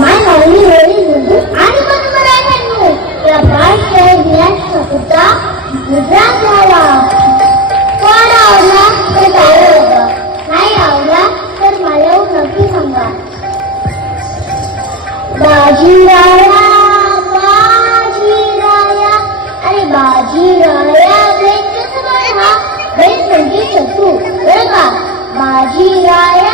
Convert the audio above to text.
माय माऊली होळी मृदू आणि मनमराठ्यांनो या बाळशाळे दिनाच्या पुरता मुद्रा घ्यावा. कोण आवडला तर टाळं वाजवा, नाही आवडला तर मला नक्की सांगा. बाजीराया बाजीराया अरे बाजीराया बेत कसं बघा बेत म्हणजे चतू बरं का. बाजीराया